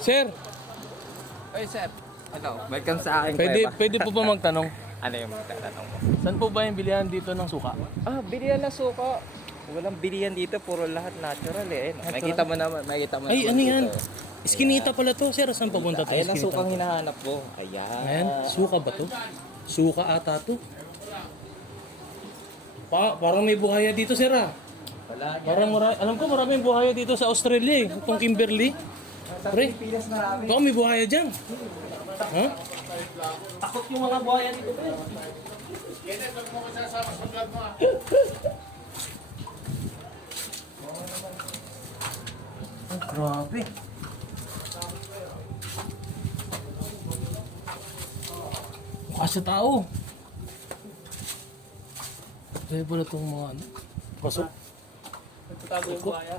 Sir, Oy, sir. Ano, welcome sa aking kuweba. pwede po ba magtanong? Ano yung magtatanong mo? Saan po ba yung bilihan dito ng suka? Ah, bilihan na suka. Walang bilihan dito, puro lahat natural eh. Natural? Makikita mo naman, Ay, ano yan? dito. Iskinita pala to, sir. Saan papunta to? Ayan ang Iskinita? sukang hinahanap ko. Ayan. Ayan, suka ba to? Suka ata to. Parang may buhaya dito, sir ah. Wala. Alam ko maraming buhaya dito sa Australia eh. Itong Kimberley. Pre, Pilas marami. baka may buhaya dyan. Ha? Takot yung mga buhaya dito, pre. Ay, grabe. Mukha sa tao. Kaya pala itong mga ano. Pasok. Nagtatago yung buhaya.